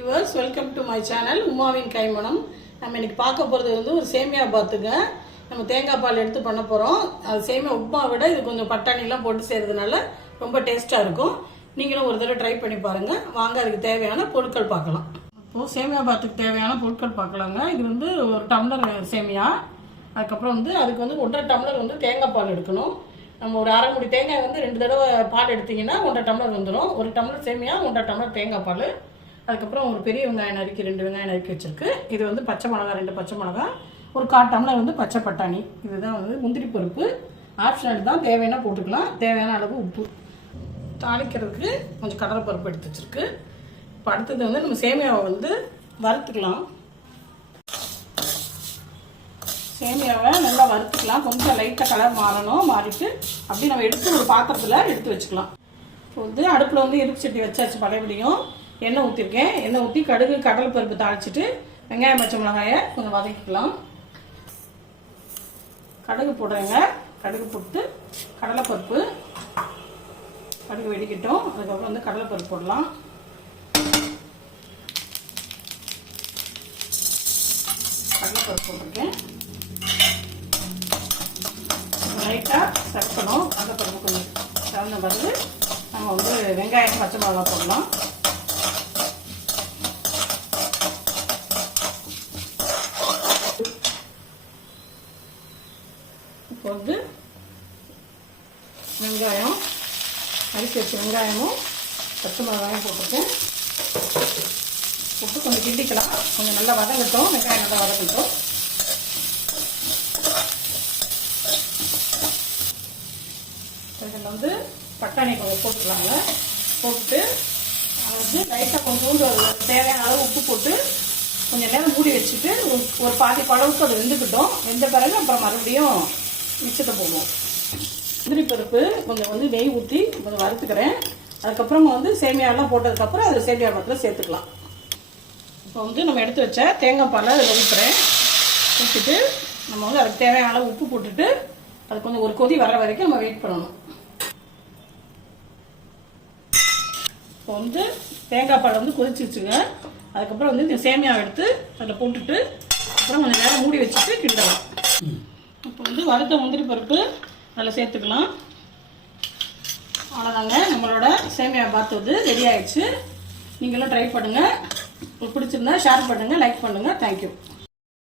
Viewers, welcome to my channel உமாவின் கைமணம். நம்ம இன்னைக்கு பார்க்க போகிறது வந்து ஒரு சேமியா பாத்துங்க. நம்ம தேங்காய் பால் எடுத்து பண்ண போகிறோம். அது சேமியா உப்புமா விட இது கொஞ்சம் பட்டாணிலாம் போட்டு செய்கிறதுனால ரொம்ப டேஸ்ட்டாக இருக்கும். நீங்களும் ஒரு தடவை ட்ரை பண்ணி பாருங்கள். வாங்க அதுக்கு தேவையான பொருட்கள் பார்க்கலாம். இப்போது சேமியா பாத்துக்கு தேவையான பொருட்கள் பார்க்கலாங்க. இது வந்து ஒரு டம்ளர் சேமியா, அதுக்கப்புறம் வந்து அதுக்கு வந்து 1.5 டம்ளர் வந்து தேங்காய் பால் எடுக்கணும். நம்ம ஒரு அரை முடி தேங்காய் வந்து 2 தடவை பால் எடுத்திங்கன்னா 1.5 டம்ளர் வந்துடும். 1 டம்ளர் சேமியா, 1.5 டம்ளர் தேங்காய் பால். அதுக்கப்புறம் ஒரு பெரிய வெங்காயம் நறுக்கி 2 வெங்காயம் நறுக்கி வச்சிருக்கு. இது வந்து பச்சை மிளகா 2 பச்சை மிளகா, ஒரு 1/4 டம்ளர் வந்து பச்சை பட்டாணி. இதுதான் வந்து முந்திரி பருப்பு. ஆப்ஷனல் தான், தேவையான போட்டுக்கலாம். தேவையான அளவு உப்பு. தாளிக்கிறதுக்கு கொஞ்சம் கடலை பருப்பு எடுத்து வச்சிருக்கு. இப்போ அடுத்தது வந்து நம்ம சேமியாவை வந்து வறுத்துக்கலாம். சேமியாவை நல்லா வறுத்துக்கலாம். கொஞ்சம் லைட்டாக கலர் மாறணும். மாறிட்டு அப்படி நம்ம எடுத்து ஒரு பாத்திரத்தில் எடுத்து வச்சுக்கலாம். இப்போ வந்து அடுப்பில் வந்து இருப்பு சட்டி வச்சாச்சு. பழையபடியும் எண்ணெய் ஊற்றிருக்கேன். எண்ணெய் ஊற்றி கடுகு கடலை பருப்பு தாளிச்சிட்டு வெங்காயம் பச்சை மிளகாயை கொஞ்சம் வதக்கிக்கலாம். கடுகு போடுறேங்க. கடுகு போட்டு கடலைப்பருப்பு, கடுகு வெடிக்கட்டும். அதுக்கப்புறம் வந்து கடலைப்பருப்பு போடலாம். கடலைப்பருப்பு போட்டிருக்கேன். லைட்டாக சக்கணும். கடலைப்பருப்பு கொஞ்சம் தகுந்த பிறகு நம்ம வந்து வெங்காயம் பச்சை மிளகா போடலாம். இப்போ வந்து வெங்காயம் அரிசி வச்ச வெங்காயமும் பச்சை மிளகாயும் போட்டிருக்கேன். போட்டு கொஞ்சம் கிண்டிக்கலாம். கொஞ்சம் நல்லா வதங்கட்டும். வெங்காயம் நல்லா வதங்கட்டும். இதில் வந்து பட்டாணி கொஞ்சம் போட்டுக்கலாங்க. போட்டு வந்து லைட்டாக கொஞ்சோண்டு தேவையான அளவு உப்பு போட்டு கொஞ்சம் நேரம் மூடி வச்சுட்டு ஒரு பாதி அளவுக்கு அது வெந்துக்கிட்டோம். வெந்த பிறகு அப்புறம் மறுபடியும் மிச்சத்தை போடுவோம். முந்திரி பருப்பு கொஞ்சம் வந்து நெய் ஊற்றி கொஞ்சம் வறுத்துக்கிறேன். அதுக்கப்புறமா வந்து சேமியாலாம் போட்டதுக்கப்புறம் அதில் சேமியா பாத்தில் சேர்த்துக்கலாம். இப்போ வந்து நம்ம எடுத்து வச்ச தேங்காய் பாலை அதில் ஊற்றுறேன். ஊற்றிட்டு நம்ம வந்து அதுக்கு தேவையான அளவு உப்பு போட்டுட்டு அது கொஞ்சம் ஒரு கொதி வர வரைக்கும் நம்ம வெயிட் பண்ணணும். இப்போ வந்து தேங்காய் பால் வந்து கொதிச்சிருச்சுங்க. அதுக்கப்புறம் வந்து இந்த சேமியாவை எடுத்து அதில் போட்டுட்டு அப்புறம் கொஞ்சம் நேரம் மூடி வச்சுட்டு கிண்டலாம். இப்போ வந்து வறுத்த முந்திரி பருப்பு அதில் சேர்த்துக்கலாம். அவ்வளோதாங்க, நம்மளோட சேமியா பாத் வந்து ரெடி ஆயிடுச்சு. நீங்களும் ட்ரை பண்ணுங்கள். உங்களுக்கு பிடிச்சிருந்தா ஷேர் பண்ணுங்கள், லைக் பண்ணுங்கள். தேங்க்யூ.